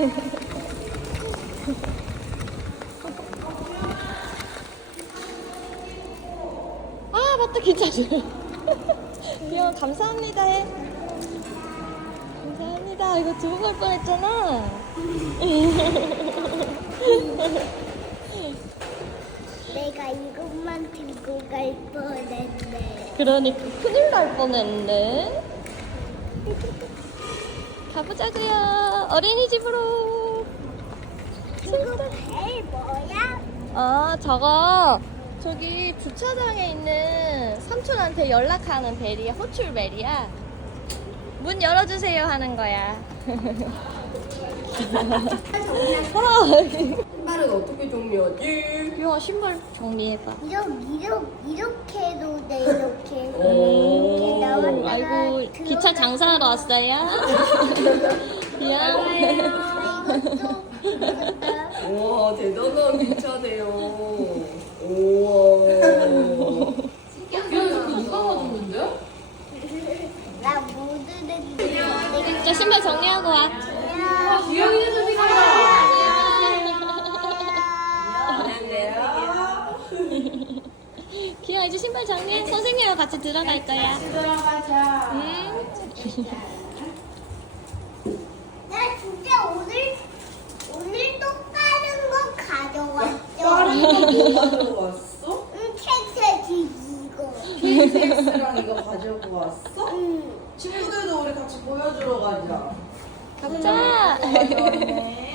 아 맞다 괜찮아. 귀여워 응. 감사합니다 해 감사합니다. 감사합니다. 감사합니다 이거 두고 갈 뻔했잖아 내가 이것만 들고 갈 뻔했네 그러니까 큰일 날 뻔했네 가보자고요 어린이집으로 이 뭐야? 아 저거 저기 주차장에 있는 삼촌한테 연락하는 벨이야 베리, 호출 벨이야 문 열어주세요 하는 거야 신발은 어떻게 정리하지? 야 신발 정리해봐 이렇게 이렇게 해도 돼이 아이고 아, 기차 그 장사하러 그 왔어요. 귀여워. 대단한 기차네요. 우와. 신발 정리하고 와. 귀여워 이제 신발 정리 네, 선생님이랑 같이 네, 들어갈 네, 거야 같이 들어가자 응나 네. 네, 네, 네, 네. 네. 진짜 오늘 오늘 똑같은 거 아, 뭐 가져왔어 똑같거 가져왔어? 응 KTX 이거 KTX랑 이거, 이거 가져고 왔어? 응 음. 친구들도 우리 같이 보여주러 가자 가자